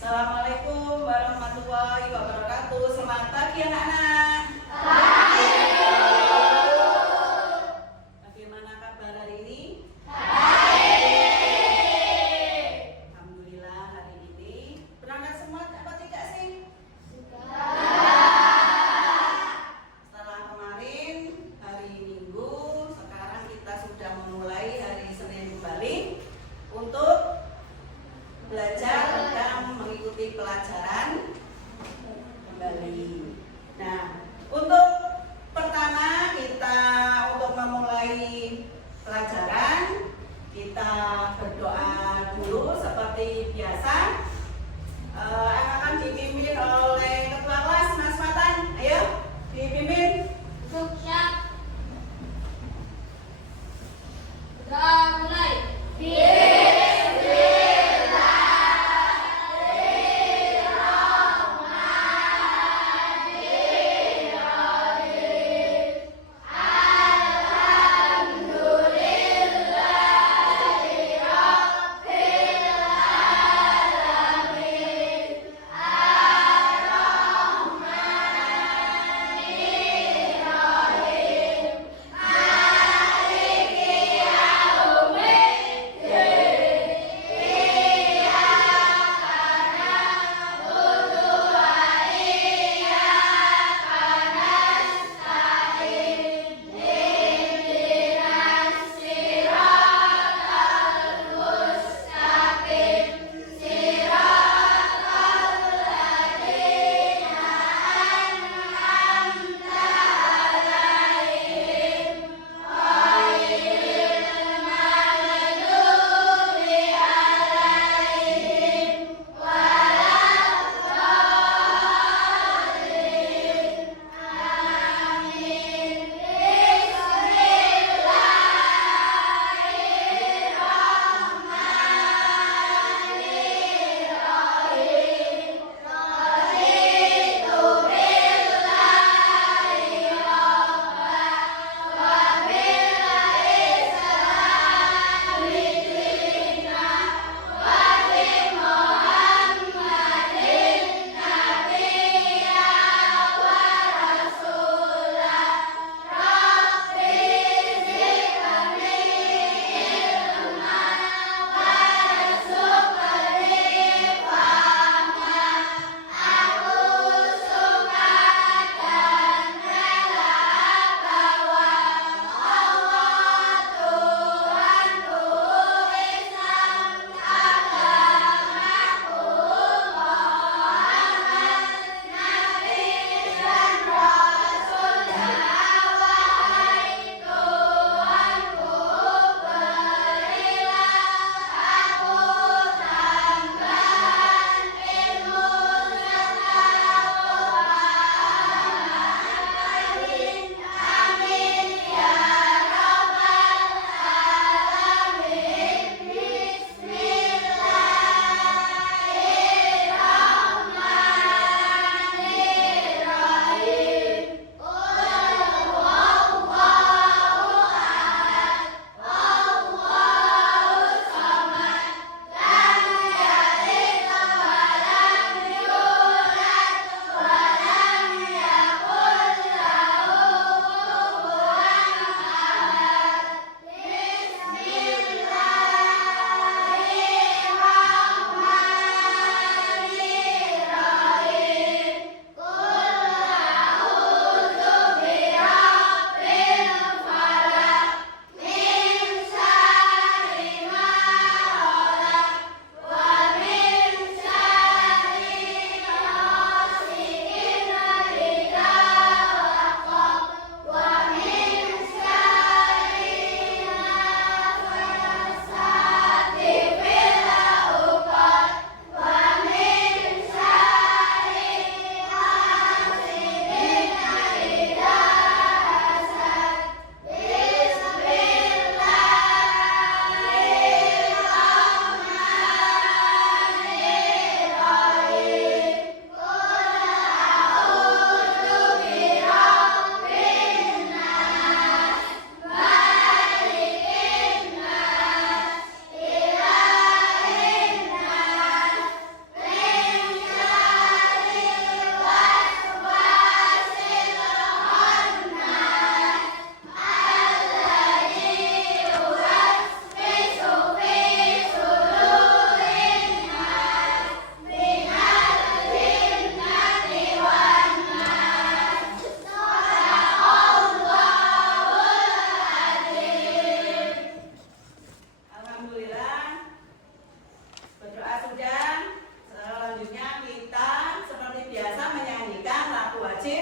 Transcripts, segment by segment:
Assalamualaikum warahmatullahi wabarakatuh. Selamat pagi anak-anak. Bagaimana kabar hari ini? Alhamdulillah hari ini berangkat semua apa tidak sih? Setelah kemarin hari Minggu, sekarang kita sudah memulai hari Senin kembali untuk belajar dan mengikuti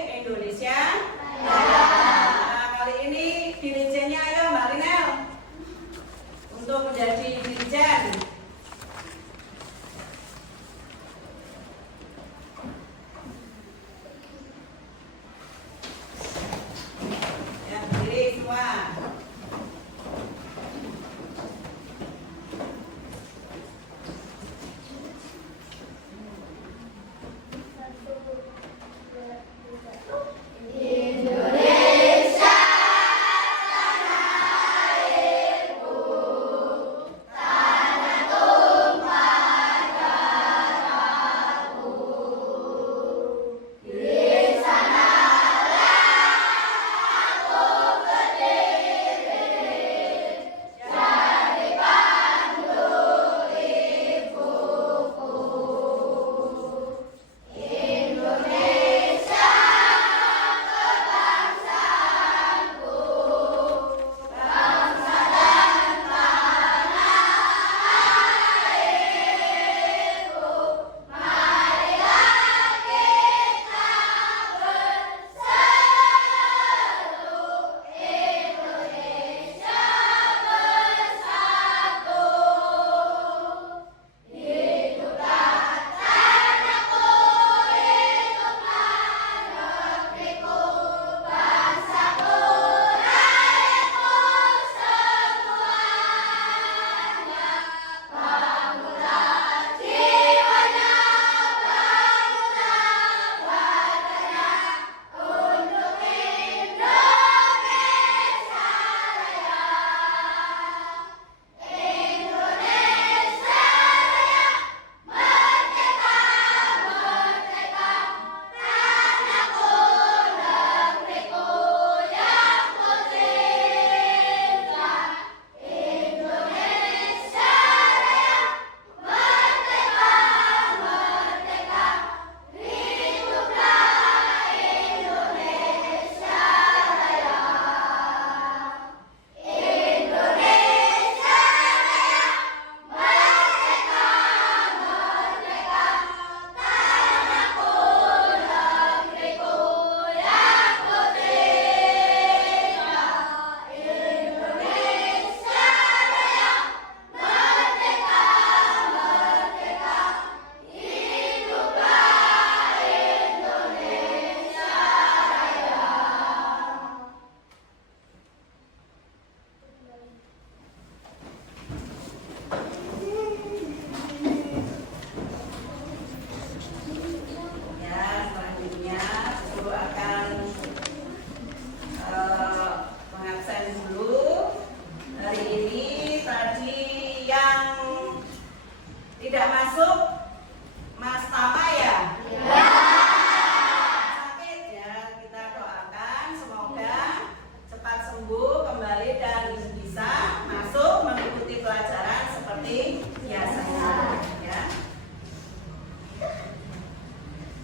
Indonesia. Nah, kali ini dirijennya ayo Mbak Rinel untuk menjadi dirijen. Ya, berdiri semua. Tidak masuk Mas Tama ya? Sakit ya, kita doakan semoga cepat sembuh kembali dan bisa masuk mengikuti pelajaran seperti biasanya ya.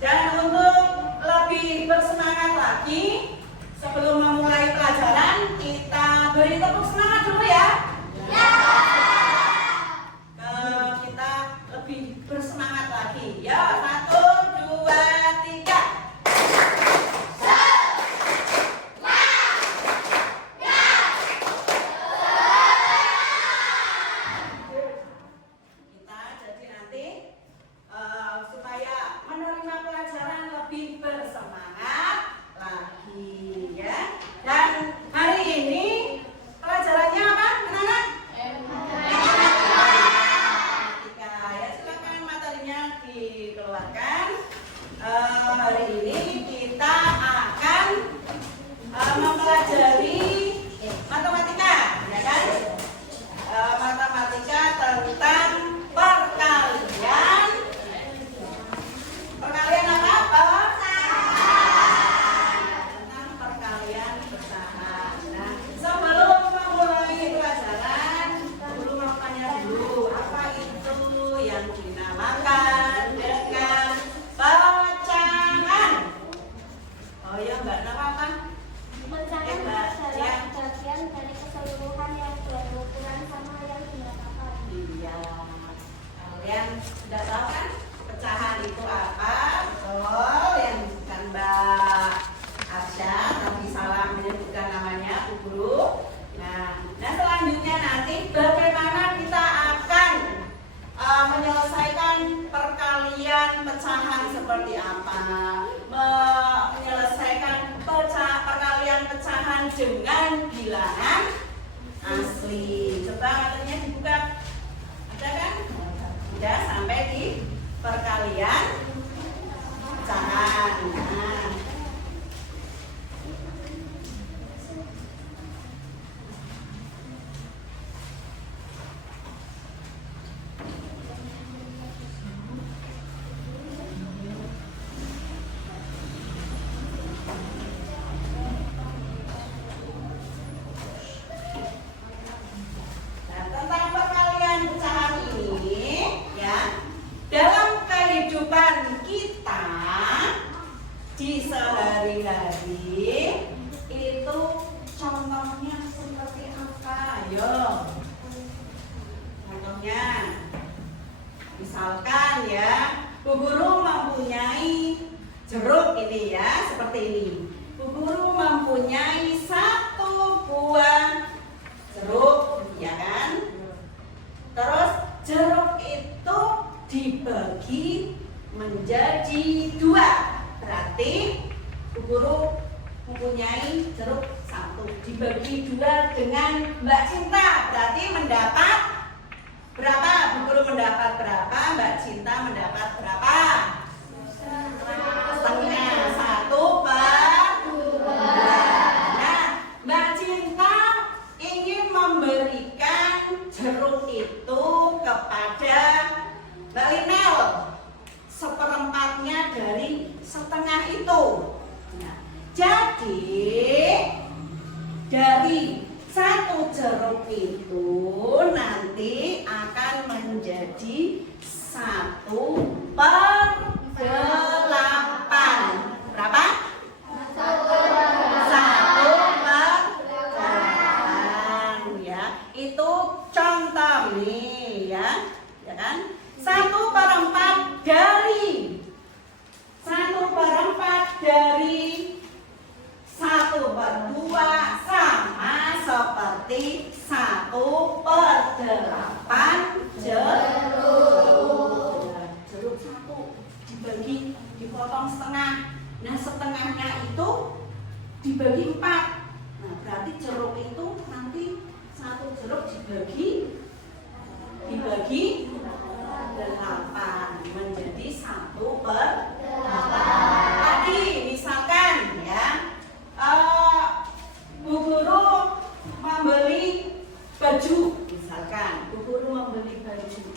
Dan untuk lebih bersemangat lagi sebelum memulai pelajaran, kita beri tepuk semangat dulu ya. Bersemangat lagi ya, 1, 2, 3. Kita jadi nanti supaya menerima pelajaran lebih bersemangat lagi ya. Dan hari ini pelajarannya apa, anak-anak? Dikeluarkan. Hari ini kita akan mempelajari matematika, ya kan? Matematika tentang perkalian. Perkalian apa? Tentang perkalian pecahan. Nah, sebelum memulai pelajaran, dulu mau tanya dulu apa itu yang dinamakan pecahan. Oh ya, Mbak, nama apa? Pecahan adalah bagian dari keseluruhan yang berukuran sama yang diratakan. Iya. Kalian sudah tahu kan pecahan itu apa? Betul, yang bukan Mbak dengan bilangan asli. Coba materinya dibuka. Ada kan? Sudah sampai di perkalian pecahan. Nah. Tentang perkalian pecahan ini ya, dalam kehidupan kita di sehari-hari itu contohnya seperti apa? Ayo. Contohnya misalkan ya, Bu Guru mempunyai jeruk ini ya, seperti ini. Bu Guru mempunyai 1 buah jeruk, ya kan? Terus jeruk itu dibagi menjadi 2. Berarti Bu Guru mempunyai jeruk 1 dibagi 2 dengan Mbak Cinta. Berarti mendapat berapa? Bu Guru mendapat berapa? Mbak Cinta mendapat berapa? Setengah. 1/2. Nah, Mbak Cinta ingin memberikan jeruk itu kepada Mbak Linel 1/4-nya dari setengah itu. Nah, jadi dari 1 jeruk itu nanti akan menjadi 1/8. Berapa? 1/8 ya. Itu contoh nih ya. Ya kan? 1/4 dari 1/4 dari 1/2 sama seperti 1/8 jeruk. Jeruk 1 dibagi, dipotong setengah. Nah, setengahnya itu dibagi 4. Nah, berarti jeruk itu nanti 1 jeruk dibagi 8 menjadi 1/8. Tadi misalkan ya, Bu Guru membeli baju, misalkan Bu Guru membeli baju.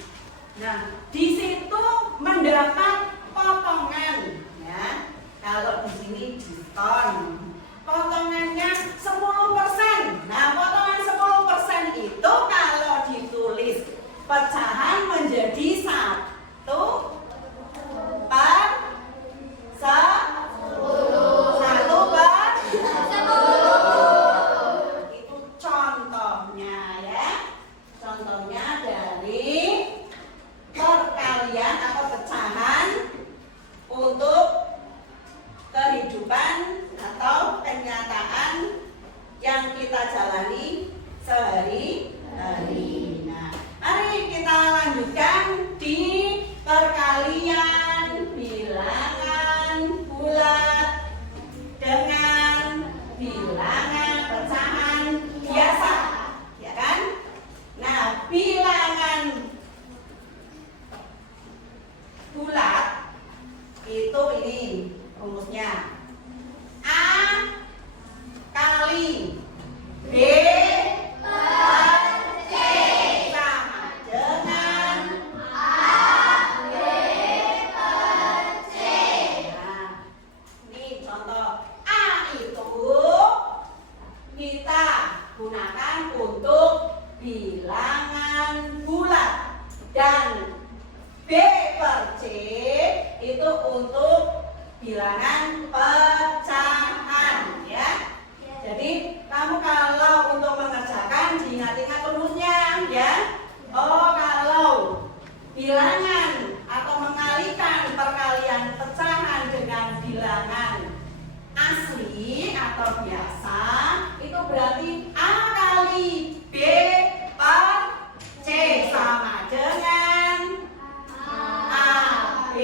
Nah, di situ mendapat potongan ya. Kalau di sini diskon, potongannya 10%. Nah, potongan 10% itu kalau ditulis pecahan menjadi 1/10. Itu contohnya ya. Contohnya dari perkalian atau pecahan untuk kehidupan atau kenyataan yang kita jalani sehari-hari. Nah, mari kita lanjutkan di perkalian bilangan bulat dengan bilangan pecahan biasa, ya kan? Nah, bilangan bulat itu ini rumusnya: A kali B per C sama dengan AB per C. Nah, ini contoh. A itu kita gunakan untuk bilangan bulat dan B per C itu untuk bilangan pecahan ya. Jadi kamu kalau untuk mengerjakan diingat-ingat rumusnya ya. Oh, kalau bilangan atau mengalikan perkalian pecahan dengan bilangan asli atau biasa itu berarti A kali B per C sama dengan AB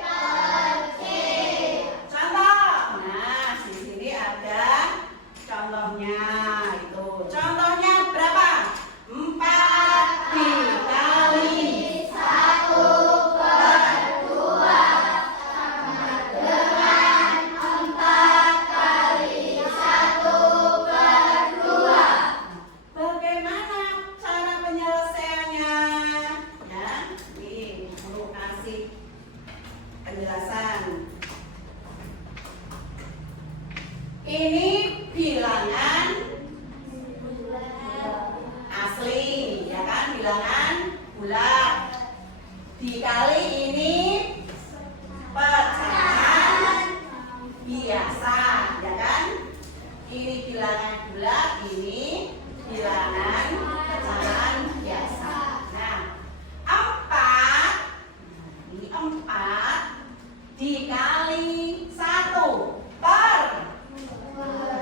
per C. Contoh. Nah, di sini ada contoh contohnya itu. Contohnya berapa? 4 dikali 1 per 2 sama dengan 4 kali 1 per 2. Bagaimana cara penyelesaiannya? Ya, nih mau kasih penjelasan. Ini bilangan asli, ya kan? Bilangan bulat. Dikali ini pecahan biasa, ya kan? Ini bilangan bulat, ini bilangan pecahan biasa. Nah, 4 ini 4 dikali 1 per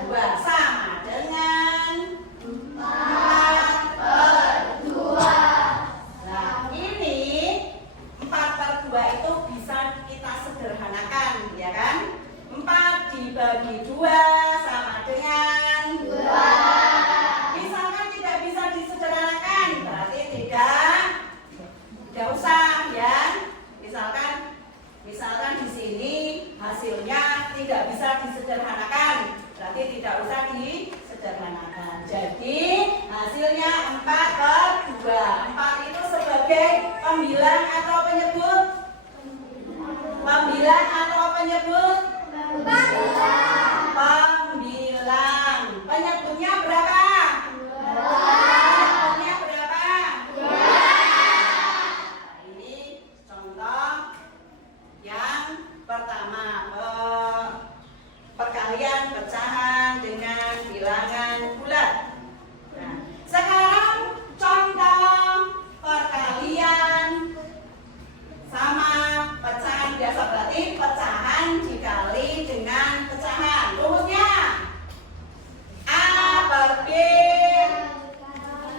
2 sama dengan 4 per 2. Nah, ini 4 per 2 itu bisa kita sederhanakan, ya kan? 4 dibagi 2 sama dengan 2. Misalkan tidak bisa disederhanakan, berarti tidak usah, ya. Misalkan di sini hasilnya tidak bisa disederhanakan, berarti tidak usah disederhanakan. Jadi hasilnya 4 per 2. 4 itu sebagai pembilang atau penyebut? Pembilang atau penyebut? Pembilang. Penyebutnya berapa? Penyebutnya berapa? Ini contoh yang pertama, perkalian pecahan dengan bilangan bulat. Nah, sekarang contoh perkalian sama pecahan biasa, berarti pecahan dikali dengan pecahan. Rumusnya A per B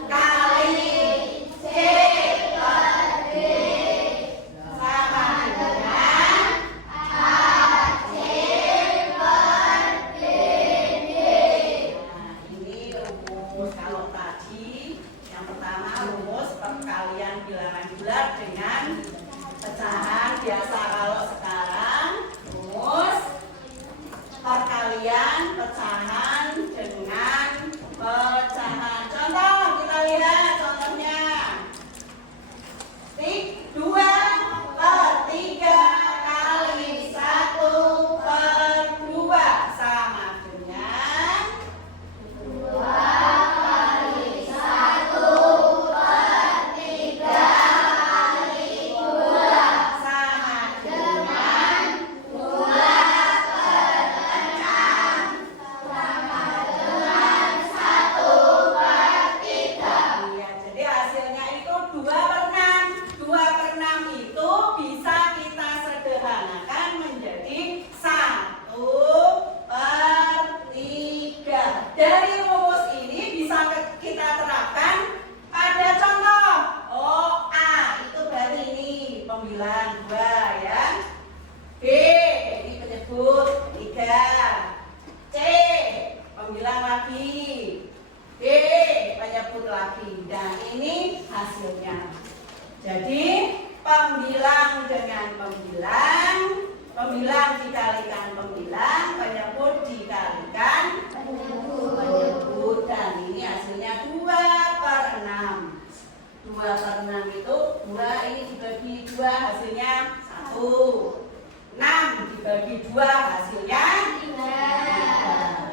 kali C per D sama dengan AC per BD. Nah, ini rumus. Kalau tadi yang pertama rumus perkalian bilangan bulat dengan pecahan biasa. Kalau sekarang rumus perkalian pecahan dengan pecahan. Contoh, kita lihat contohnya. 2 per 3 kali 1 per 2 sama dengan 2 kali 1 per 3 kali 2 sama dengan 2 per 6 sama dengan 1 per 3. Iya, jadi hasilnya itu 2 per 6. 2 per 6 itu bisa kita sederhanakan menjadi 1 per 3. Dari rumus ini bisa kita terapkan pada contoh. Oh, A itu berarti ini pembilang 2, ya. B ini penyebut 3. C pembilang lagi. D penyebut lagi. Dan ini hasilnya. Jadi pembilang dengan pembilang, pembilang dikalikan pembilang, penyebut dikalikan penyebut, dan ini hasilnya 2 per 6. 2 per 6 itu 2 ini dibagi 2 hasilnya 1. 6 dibagi 2 hasilnya 3.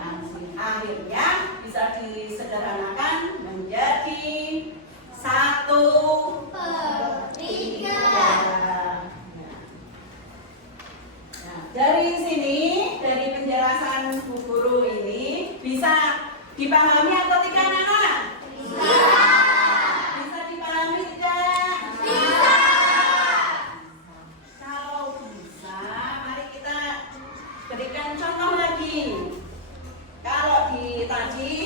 Akhirnya bisa disederhanakan menjadi 1 per 3. Nah, dari sini, dari penjelasan Bu Guru ini bisa dipahami atau tidak, anak-anak? Bisa dipahami tidak? Bisa. Kalau bisa, mari kita berikan contoh lagi. Kalau di tadi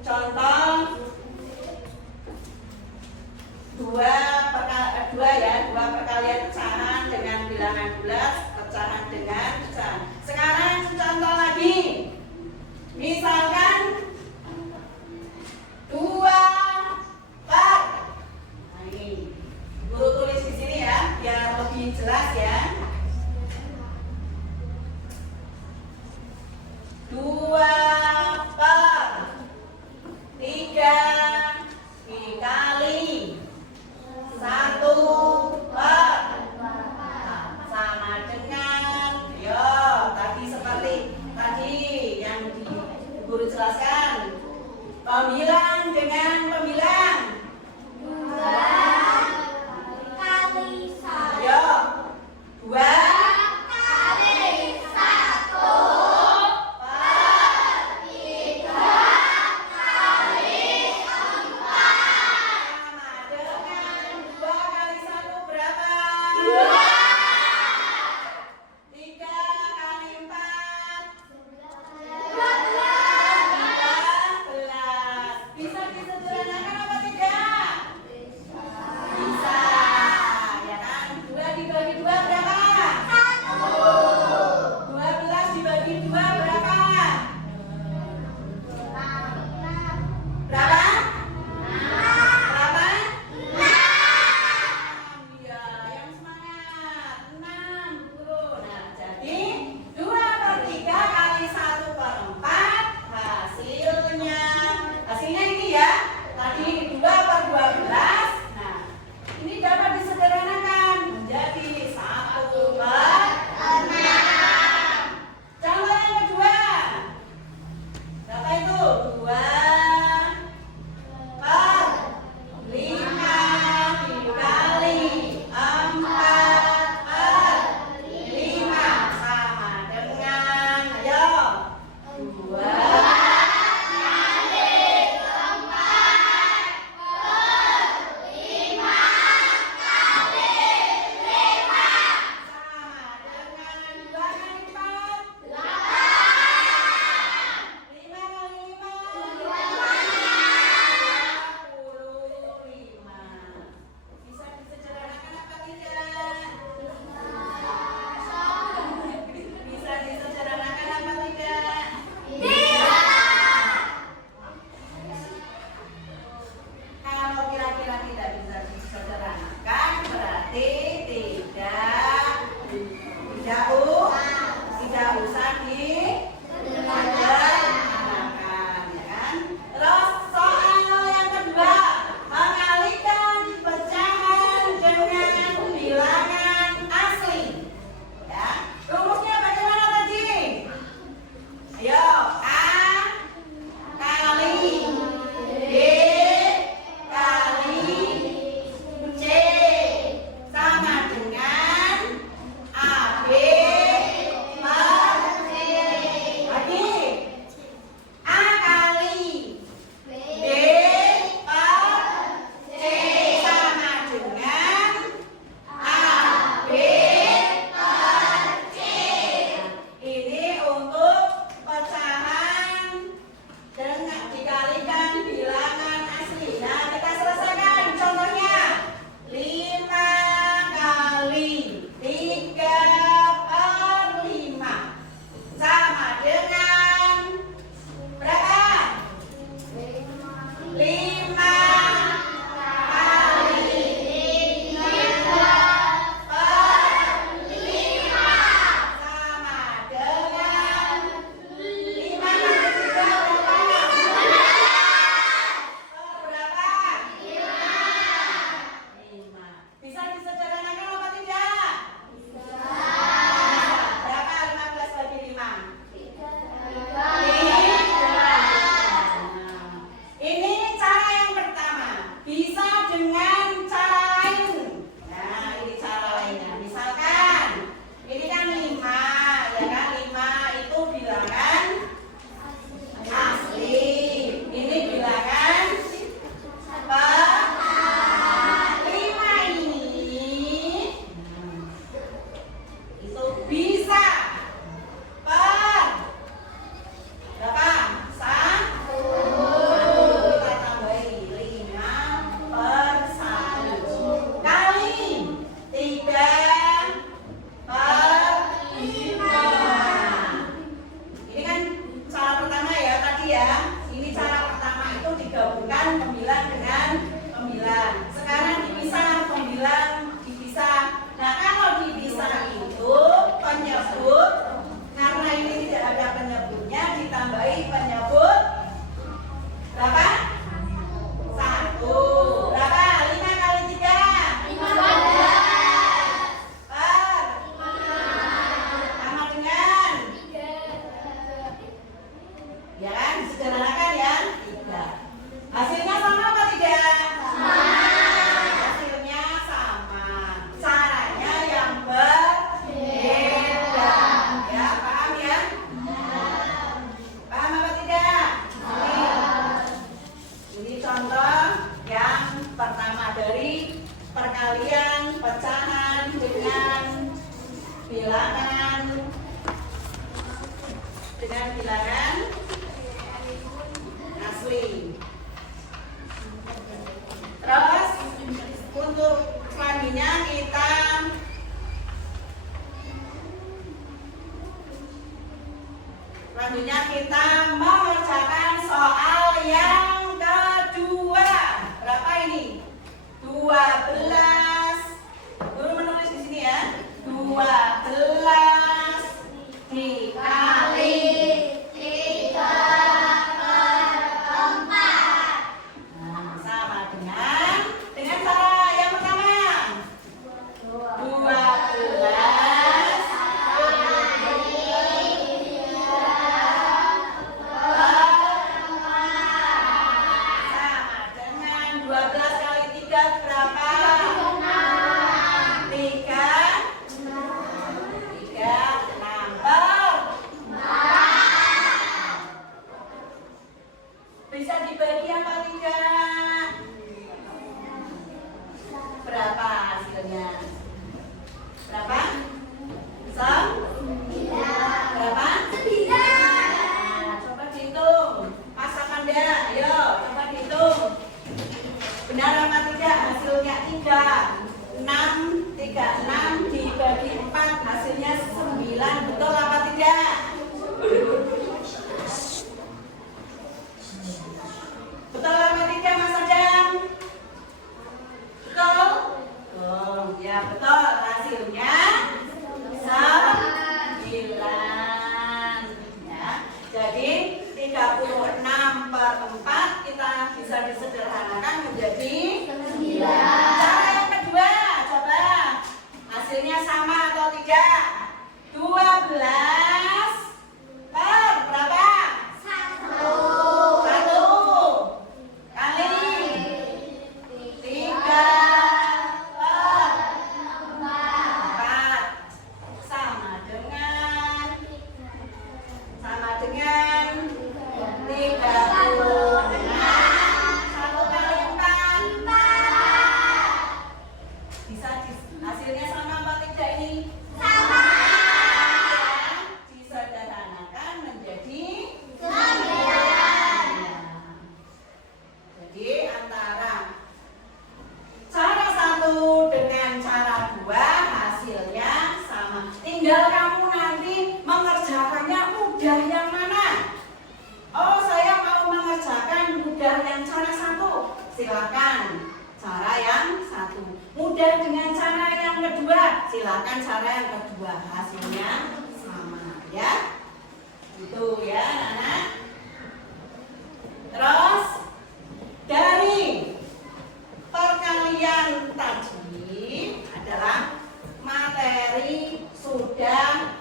contoh 2 perkalian pecahan dengan bilangan bulat, pecahan dengan pecahan. Sekarang contoh lagi dikali 1 per sama dengan, yo tadi seperti tadi yang guru jelaskan, pembilang dengan pembilang. 2 kali 1. Yo 2 kali 1 per 3 kali 4 sama dengan 2 kali 1 berapa? 3 kali 4 13. Bisa disederhanakan apa tidak? Bisa, ya kan? 2 dibagi 2 berapa? 12 dibagi 2 berapa? Berapa? Berapa? 6. Ya, yang semangat. 6, guru. Nah, jadi 2 per 3 kali 1 per 4 hasilnya ini ya. Tadi 2 per 12. Nah, ini dapat disederhanakan menjadi 1 per 6. Contoh yang kedua. Berapa itu? 2 per 5 dikali 4 per 5 sama dengan, ayo, 2 sama dengan 2 kali 4 5 kali 5 25. Bisa disederhanakan apa tidak? Bisa disederhanakan apa tidak? Kalau kira-kira tidak bisa disederhanakan berarti tidak usah disederhanakan, ya kan? Terus soal yang kedua, mengalikan pecahan dengan bilangan asli. Ya, rumusnya bagaimana tadi? Ayo, A kali B kali C sama dengan AB per C. dengan bilangan asli. Terus untuk selanjutnya kita mengerjakan soal yang kedua. Berapa ini? 12. Guru menulis di sini ya. 12 dikali 3/4. Nah, sama dengan cara yang pertama. 12 sama dengan 12 kali 3 berapa? 3 bisa dibagi apa tidak? Berapa hasilnya? Berapa? Berapa? 9. Coba dihitung. Pasakan dia. Ayo, coba dihitung. Benar apa tidak? Hasilnya 6 dibagi 4 hasilnya 9. Betul apa tidak? Betul apa tidak, Mas Adam? Betul? Oh, ya betul. Hasilnya 9. Ya. Jadi 36/4 kita bisa disederhanakan menjadi 9. Cara yang kedua, coba hasilnya sama atau tidak? 12 per berapa? 1 kali 3/4 sama dengan 36. 1 kali 4 bisa hasilnya sama apa tidak ini? Sama. Disederhanakan menjadi 9. Jadi antara cara 1 dengan cara 2 hasilnya sama. Tinggal kamu nanti mengerjakannya mudah yang mana? Oh, saya mau mengerjakan mudah yang cara 1. Silakan cara yang 1. Mudah dengan cara yang kedua. Silakan cara yang kedua. Hasilnya sama, ya. Itu ya, anak-anak. Terus dari perkalian tadi adalah materi sudah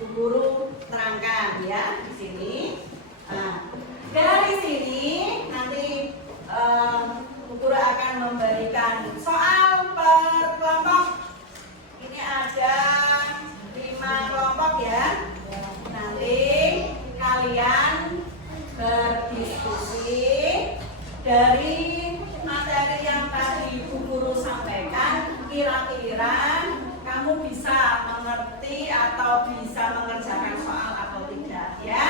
Bu Guru terangkan ya di sini. Nah, dari sini nanti Bu Guru akan memberikan soal per kelompok. Ini ada 5 kelompok ya. Nanti kalian berdiskusi dari materi yang tadi Bu Guru sampaikan. Kira-kira kamu bisa mengerti atau bisa mengerjakan soal atau tidak ya.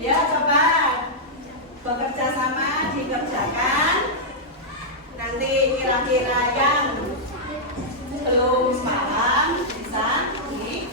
Ya, coba bekerja sama dikerjakan. Nanti kira-kira yang belum paham bisa di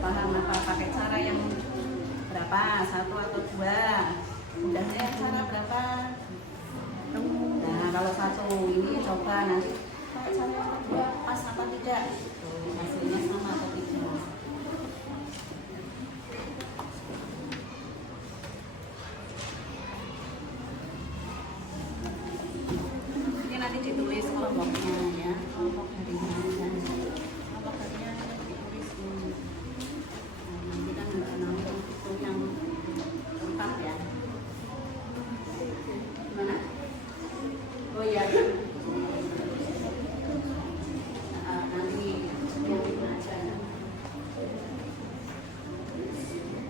paham apa pakai cara yang berapa, 1 atau 2. Mudahnya cara berapa? Nah kalau 1 ini coba nanti pakai cara yang kedua pas apa tidak, hasilnya sama atau tidak. Ini nanti ditulis kelompoknya ya, kelompok harinya. Kelompok harinya ditulis ini. Nah, nanti kan nggak nanggung itu yang lengkap ya. Gimana? Oh iya. Nanti yang itu aja.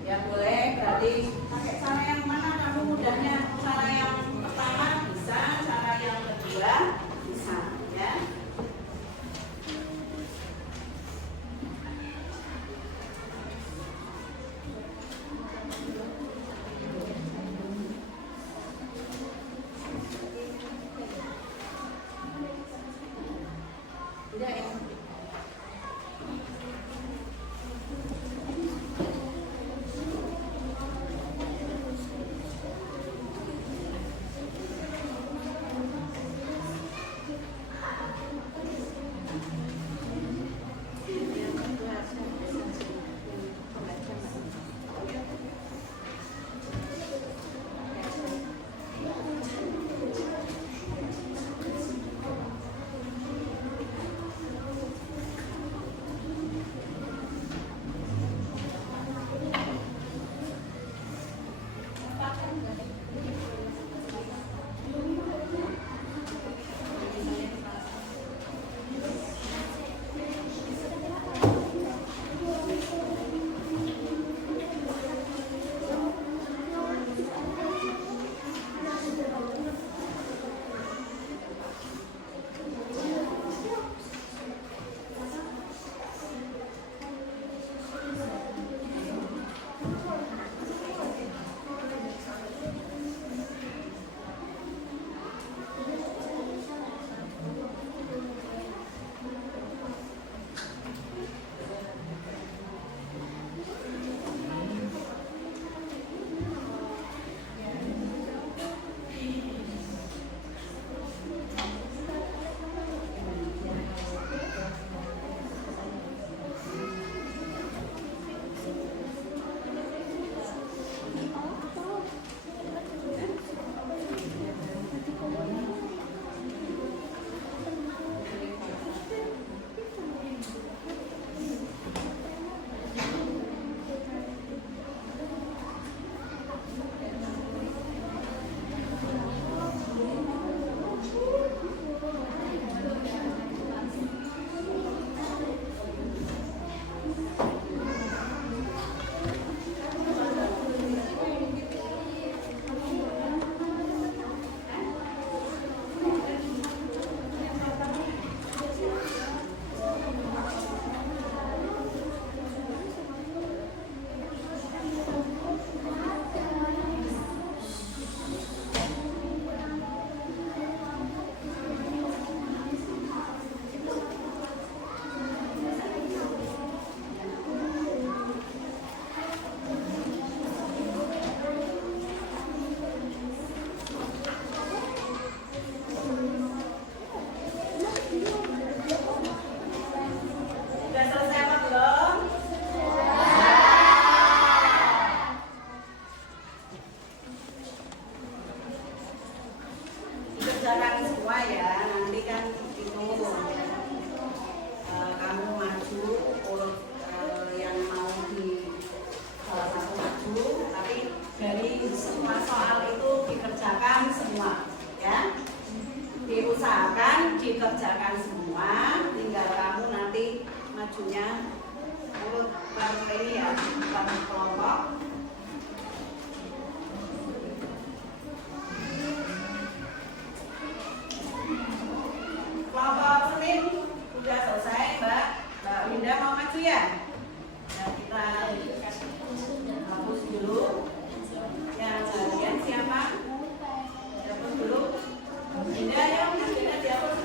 Ya boleh, berarti pakai cara yang mana kamu mudahnya? Cara yang pertama bisa, cara yang kedua bisa ya. Udah ya. Kerjakan semua ya, nanti kan itu kamu maju urut yang mau di salah satu maju, tapi dari semua soal itu dikerjakan semua ya, diusahakan dikerjakan semua, tinggal kamu nanti majunya urut per ini ya, per kelompok. Kelompok Senin udah selesai, Mbak Winda mau maju ya? Nah, kita hapus dulu. Yang bagian siapa? Hapus dulu. Winda, ayo kita dihapus.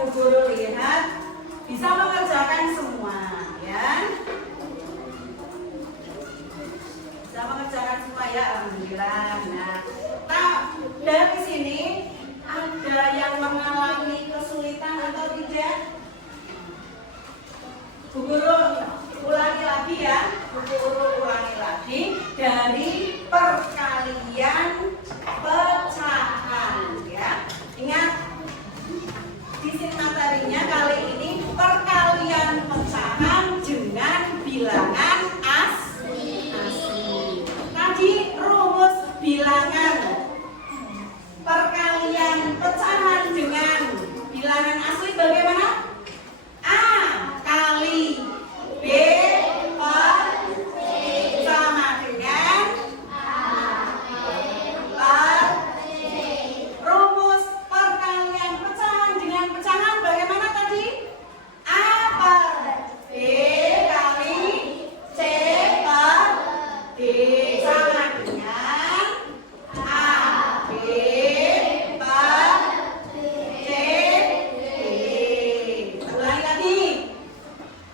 Bu Guru lihat bisa mengerjakan semua, ya. Bisa mengerjakan semua ya, alhamdulillah. Nah, dari sini ada yang mengalami kesulitan atau tidak? Bu Guru ulangi lagi ya, Bu Guru ulangi lagi dari perkalian pecahan ya. Ingat, di sini materinya kali ini perkalian pecahan dengan bilangan asli. Tadi rumus bilangan perkalian pecahan dengan bilangan asli bagaimana? A kali B per C sama dengan per C. Rumus perkalian pecahan dengan pecahan bagaimana tadi? A per B kali C per D sama dengan A B per C D. Ulangi lagi.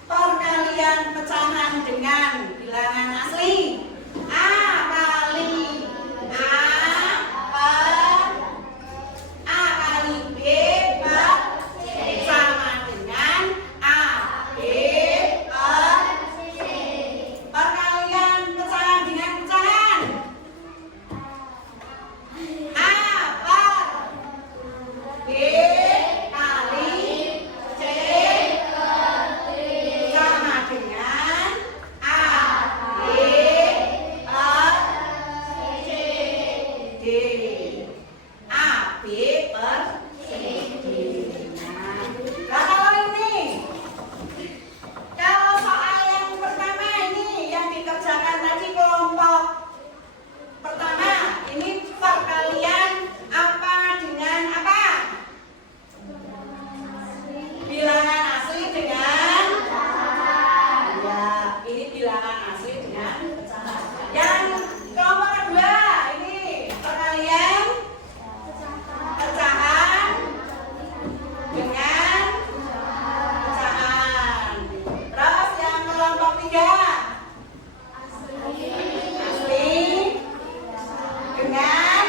Perkalian pecahan dengan bilangan asli. A kali A kali B per C sama dengan A B per C. Perkalian pecahan dengan pecahan. A per B kali C sama dengan A B per C D. A B per C D. Nah, kalau ini, kalau soal yang pertama ini yang dikerjakan tadi kelompok pertama, ini perkalian apa dengan apa? Bilangan asli dengan ya, ini bilangan asli dengan pecahan. Yang kelompok kedua ini perkalian pecahan dengan pecahan. Terus yang kelompok tiga asli dengan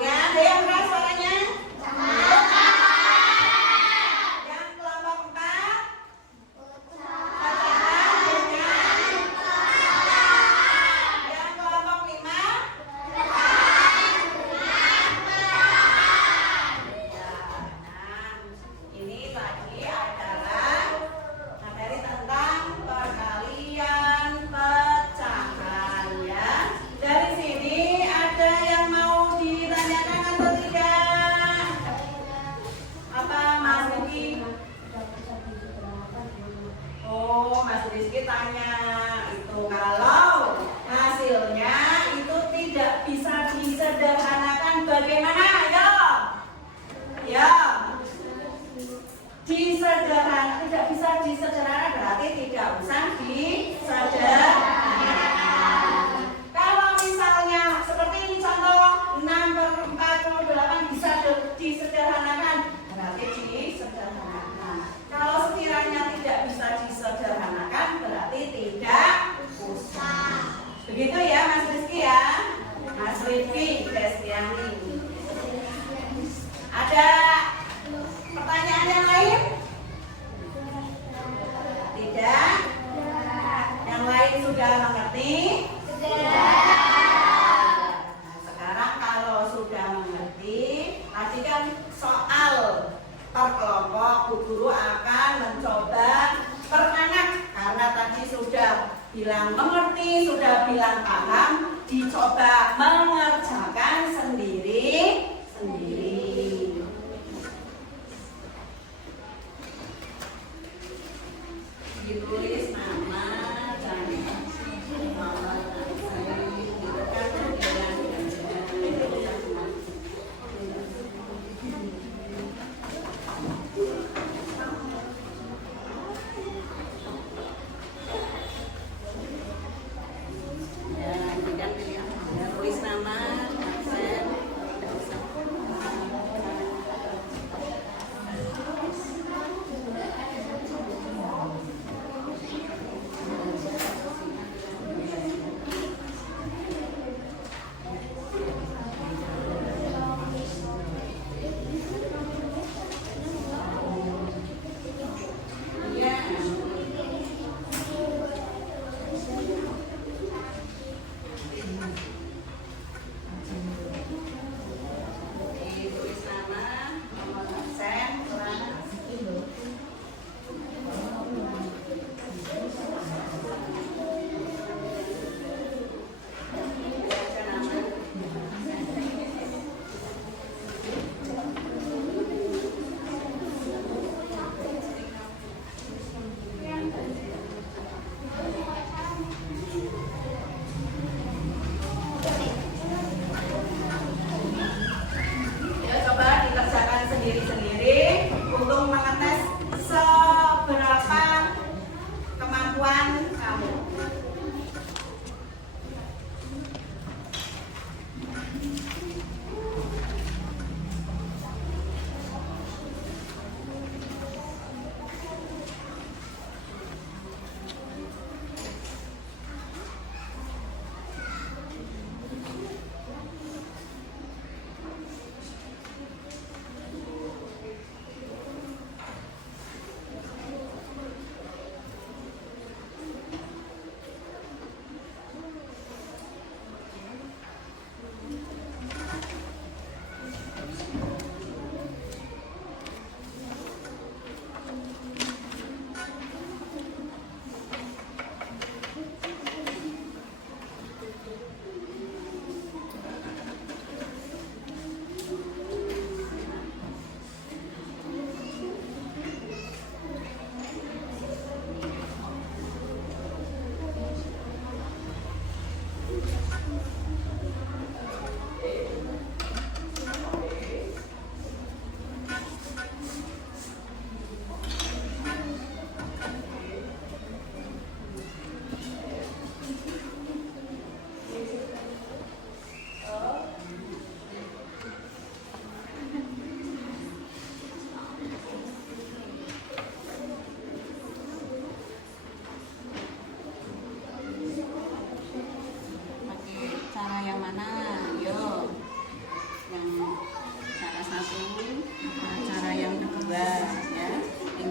ada yang keras suaranya. Yang kelompok empat pecahan dengan yang kelompok lima ini tadi adalah materi tentang perkalian pecahan ya. Dari sini ada yang mau ditanyakan atau tidak? Apa Mas Rizky? Oh, Mas Rizky tanya itu kalau hasilnya itu tidak bisa disederhanakan bagaimana? Ya. Tidak bisa disederhanakan berarti tidak usah disederhanakan. Kalau misalnya seperti ini contoh 6/48 bisa disederhanakan berarti disederhanakan. Kalau sekiranya tidak bisa disederhanakan berarti tidak usah. Begitu ya Mas Rizky ya. Mas Rizky Destiani. Ada pertanyaan yang lain? Tidak? Yang lain sudah mengerti? Nah, sekarang kalau sudah mengerti, tadi kan soal per kelompok, Bu Guru akan mencoba per anak. Karena tadi sudah bilang mengerti, sudah bilang paham, dicoba mengerjakan sendiri. Ditulis nama dan tulis nama, absen,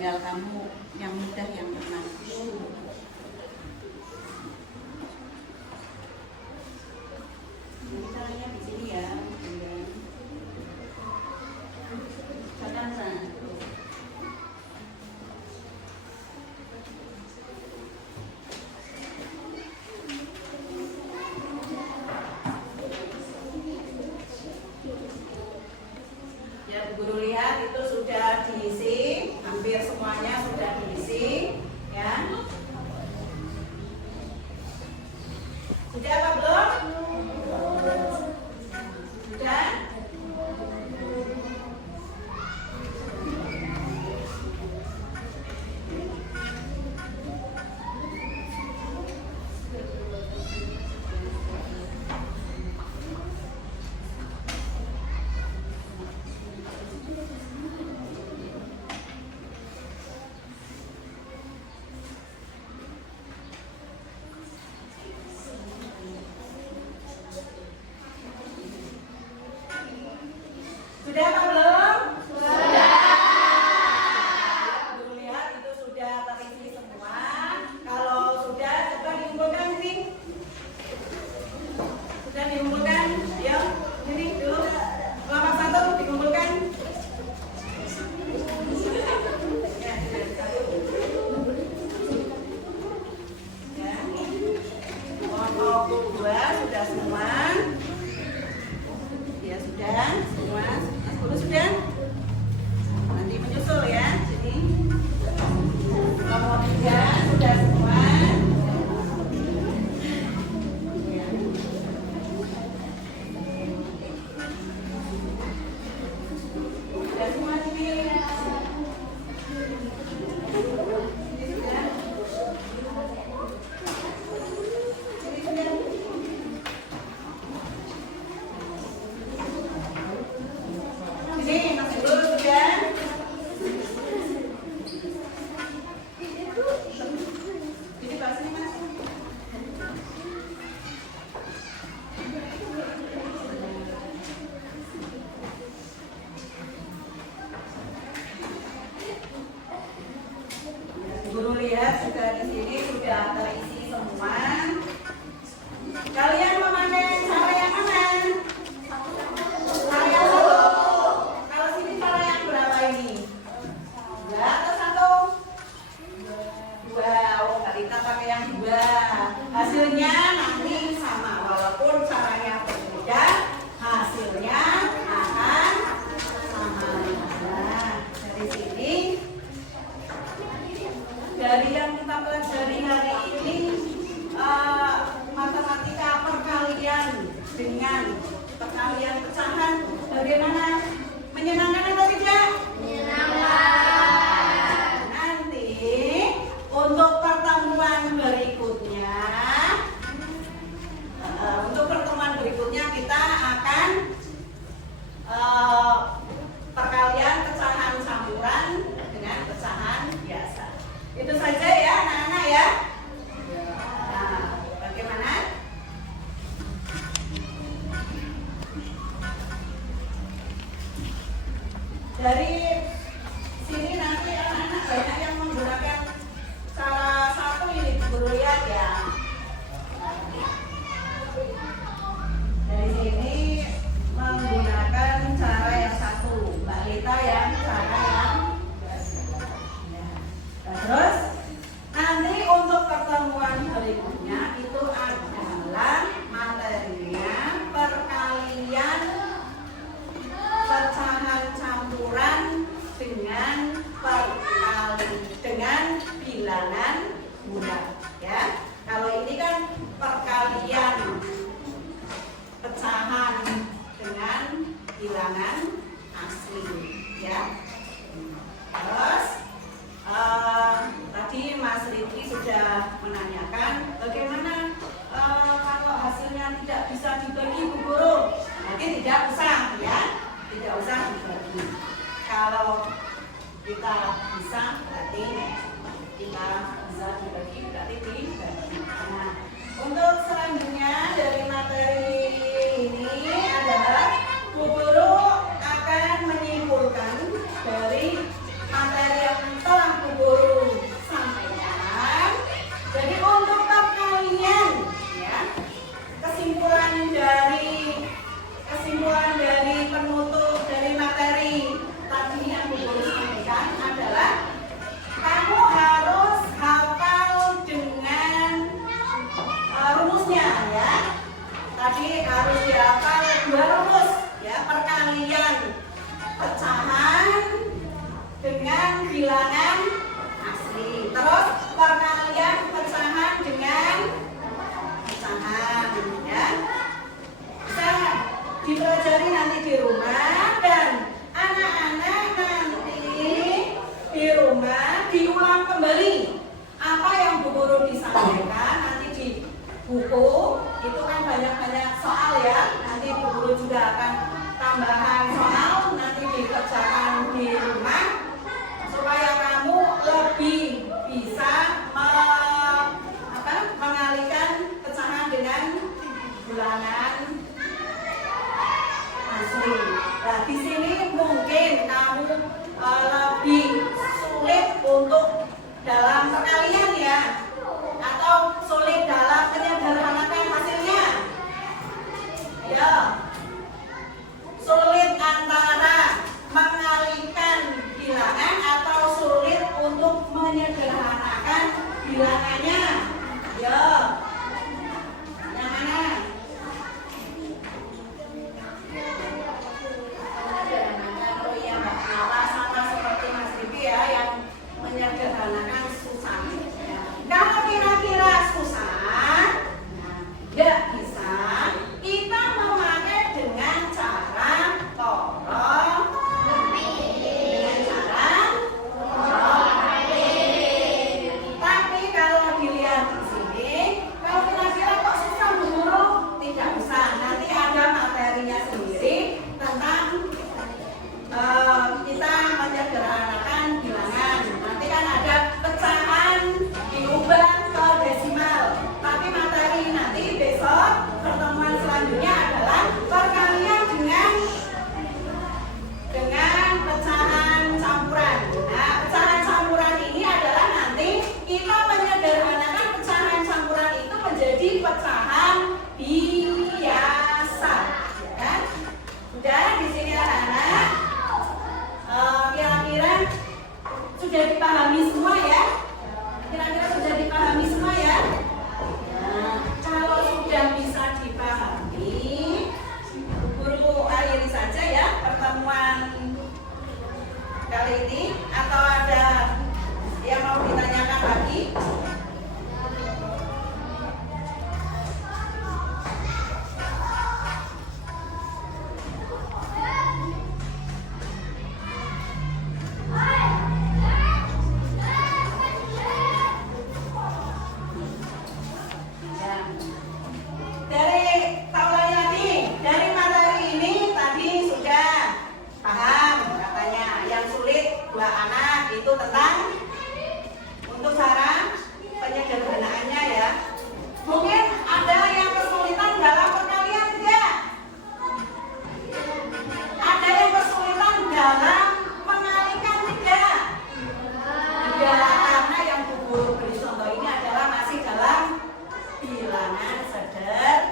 tinggal kamu yang mudah yang mana. Jadi caranya di sini ya, katakan. Ya, Bu Guru lihat itu sudah diisi, hampir semuanya sudah diisi, ya. Sudah apa belum? Sudah? Sudah apa belum? Sudah. Belum lihat itu sudah terisi semua. Kalau sudah, coba dikumpulkan sini. Sudah dikumpulkan? Ayo, ini dulu. Kelompok 1 dikumpulkan. Ya, satu. Ya. Kelompok 2 sudah semua. Ya sudah semua. Sudah? Nanti menyusul ya. Jadi kelompok 3 sudah semua. Ya. Sudah semua sini. Ini sudah. Ini sudah. Ini masih belum sudah. Ini bahasanya Mas. Guru lihat juga di sini sudah terisi semua. Kalian memakai cara yang mana? Cara yang satu. Kalau sini cara yang berapa ini? 2 atau 1? 2. Oh, Kak Rita pakai yang 2. Hasilnya nanti sama, walaupun caranya berbeda, hasilnya akan sama. Nah, dari sini, dari yang kita pelajari hari ini, matematika perkalian dengan perkalian pecahan bagaimana? Menyenangkan atau tidak? Menyenangkan. Nanti untuk pertemuan berikutnya kita akan perkalian pecahan campuran dengan pecahan biasa. Itu saja ya anak-anak ya. Nah, bagaimana? Dari sini nanti anak-anak banyak yang menggunakan cara satu ini, Guru lihat ya. Dari sini menggunakan cara yang satu, Mbak Lita yang cara yang ya. Terus nanti untuk pertemuan berikutnya itu adalah materinya perkalian pecahan campuran dengan bilangan bulat ya. Kalau ini kan perkalian pecahan dengan bilangan asli ya. Terus tadi Mas Riki sudah menanyakan bagaimana kalau hasilnya tidak bisa dibagi Bu Guru. Nanti tidak usah ya, tidak usah dibagi. Kalau kita bisa berarti kita bisa dibagi, berarti dibagi. Nah, untuk selanjutnya dari materi ini adalah Bu Guru akan menyimpulkan dari materi yang telah bilangan asli. Terus perkalian pecahan dengan pecahan, ya. Bisa dipelajari nanti di rumah, dan anak-anak nanti di rumah diulang kembali apa yang Bu Guru disampaikan nanti di buku. Itu kan banyak-banyak soal ya. Nanti Bu Guru juga akan tambahan soal nanti dikerjakan di rumah supaya kamu lebih bisa mengalihkan pecahan dengan bilangan asli. Nah, di sini mungkin kamu lebih sulit untuk dalam perkalian ya, atau sulit dalam menyederhanakan hasilnya. Ya, sulit antara mengalihkan bilangan atau sulit untuk menyederhanakan bilangannya. Ya, yang mana? Oh iya, Mbak Nala sama seperti Mas Ribi ya, yang menyederhanakan susah. Ya. Kalau kira-kira susah, nggak bisa, kita memakai dengan cara tolong, dengan cara tapi kalau dilihat di sini, kalau kira-kira kok susah Bu Guru, tidak usah. Nanti ada materinya sendiri tentang kita menyederhanakan bilangan. Nanti kan ada pecahan diubah ke desimal. Tapi materi nanti besok pertemuan selanjutnya adalah perkalian dengan pecahan campuran. Nah, pecahan campuran ini adalah nanti kita menyederhanakan pecahan campuran itu menjadi pecahan biasa. Ya kan? Sudah di sini anak-anak. Kira-kira sudah dipahami semua ya? Kira-kira sudah dipahami semua ya? Nah, kalau sudah bisa dipahami, Guru akhiri saja ya pertemuan kali ini, atau ada yang mau ditanyakan lagi? Dari taulanya tadi, dari materi ini tadi sudah paham katanya. Yang sulit dua anak itu tentang untuk cara penyederhanaannya ya. Mungkin ada yang kesulitan dalam perkalian enggak? Ada yang kesulitan dalam mengalihkan tidak? Enggak, karena yang Bu Guru beri contoh ini adalah masih dalam bilangan sederhana.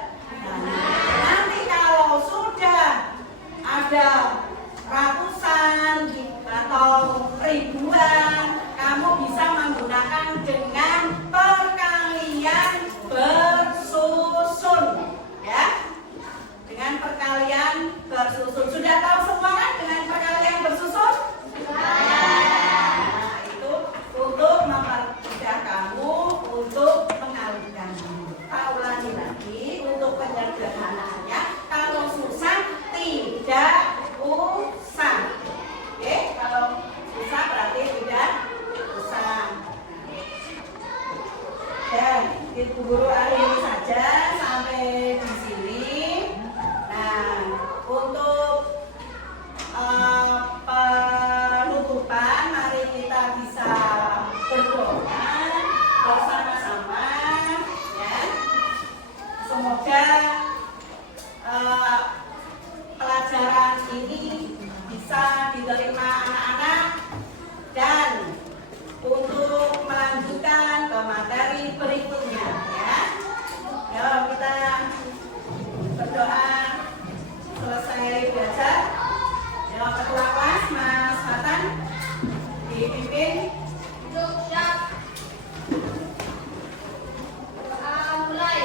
Nanti kalau sudah ada ratusan atau ribuan, kamu bisa menggunakan dengan perkalian bersusun, ya. Dengan perkalian bersusun. Sudah tahu semua kan dengan perkalian bersusun? Nah, itu untuk mempermudah kamu untuk mengalihkan. Tak ulangi lagi untuk penyederhanaannya. Kalau susah tidak usah. Oke, kalau susah berarti tidak usah. Dan Ibu Guru akhiri saja sampai di sini. Nah, untuk penutupan, mari kita bisa berdoa bersama-sama, ya. Semoga pelajaran ini bisa diterima anak-anak dan untuk melanjutkan ke materi berikutnya, ya. Yuk kita berdoa selesai belajar. Yuk, ketua kelas Mas Fatan dipimpin. Mulai.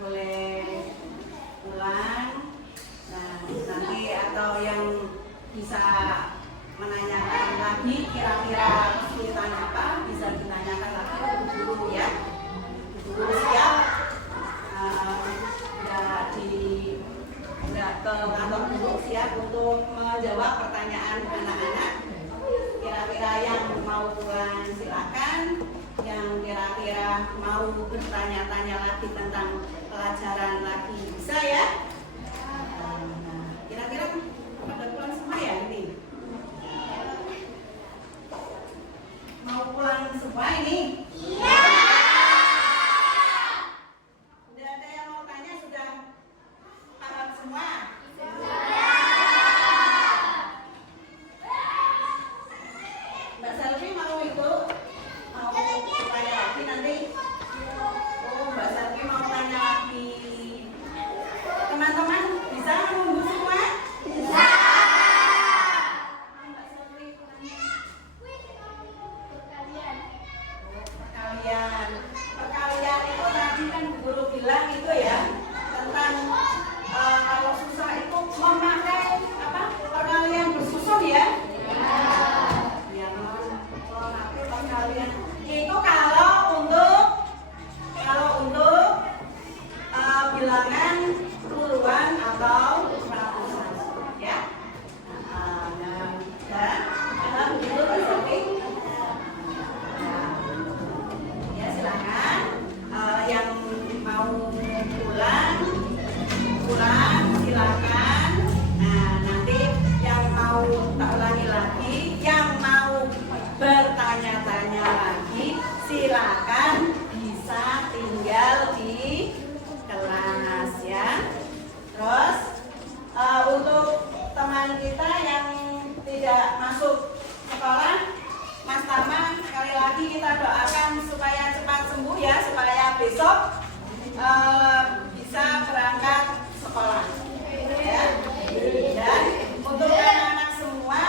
boleh ulang. Nah, nanti atau yang bisa menanyakan lagi kira-kira kesulitan apa bisa ditanyakan lagi ke guru ya. Guru siap udah ke kantor guru siap untuk menjawab pertanyaan anak-anak. Kira-kira yang mau pulang silakan, yang kira-kira mau bertanya-tanya lagi tentang pelajaran lagi bisa ya. Nah, kira-kira pada pulang semua ya ini? Mau pulang semua ini? Iya. Sudah ada yang mau tanya, sudah paham semua? Mbak Selvi mau itu? Mau tanya lagi nanti? Oh, Mbak Selvi mau tanya lagi. Teman-teman bisa menunggu semua? Bisa. Mbak Selvi perkalian itu tadi kan guru bilang itu ya tentang kalau susah itu memakai apa perkalian bersusun ya. Ya, memakai perkalian itu kalau untuk bilangan puluhan atau ratusan ya. Dan begitu berarti. Ya silakan yang mau pulang silakan. Nah nanti yang mau tak ulangi lagi, yang mau bertanya-tanya lagi silakan bisa tinggal di kelas ya. Terus untuk teman kita yang tidak masuk sekolah, Mas Tama, sekali lagi kita doakan supaya cepat sembuh ya, supaya besok bisa berangkat sekolah. Ya. Dan untuk anak-anak semua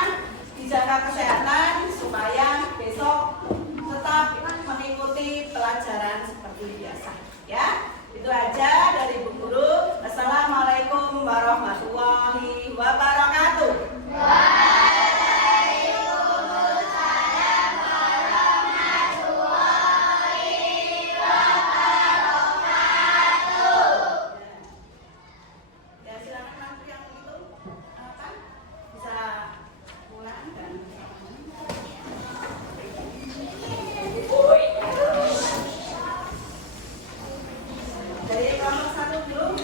dijaga kesehatan supaya besok tetap mengikuti pelajaran seperti biasa. Ya, itu aja dari Bu Guru. Assalamualaikum warahmatullahi wabarakatuh. Dari kelompok 1 dulu.